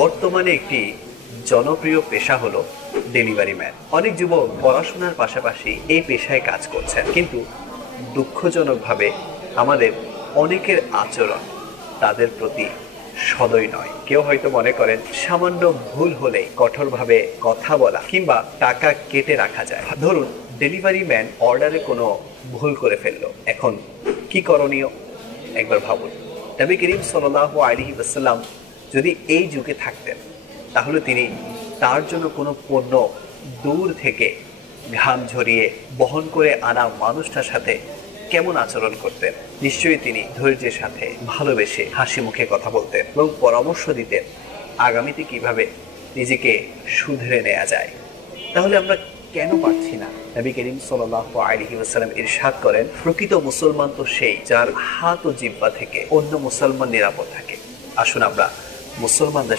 বর্তমানে একটি জনপ্রিয় পেশা হলো ডেলিভারি ম্যান। অনেক যুবক পড়াশোনার পাশাপাশি এই পেশায় কাজ করছেন, কিন্তু দুঃখজনকভাবে আমাদের অনেকের আচরণ তাদের প্রতি সদয় নয়। কেউ হয়তো মনে করেন সামান্য ভুল হলেই কঠোরভাবে কথা বলা কিংবা টাকা কেটে রাখা যায়। ধরুন ডেলিভারি ম্যান অর্ডারে কোনো ভুল করে ফেললো, এখন কি করণীয় একবার ভাবুন। নবী করিম সাল্লাল্লাহু আলাইহি ওয়াসাল্লাম যদি এই যুগে থাকতেন, তাহলে তিনি তার জন্য কোনো পণ্য দূর থেকে ঘাম ঝরিয়ে বহন করে আনা মানুষটার সাথে কেমন আচরণ করতেন। নিশ্চয়ই তিনি ধৈর্যের সাথে ভালোবেসে হাসি মুখে কথা বলতেন এবং পরামর্শ দিতেন আগামীতে কিভাবে নিজেকে শুধরে নেওয়া যায়। তাহলে আমরা কেন পারছি না? নবী করিম সাল্লাল্লাহু আলাইহি ওয়াসাল্লাম ইরশাদ করেন, প্রকৃত মুসলমান তো সেই যার হাত ও জিহ্বা থেকে অন্য মুসলমান নিরাপদ থাকে। আসুন আমরা মুসলমানদের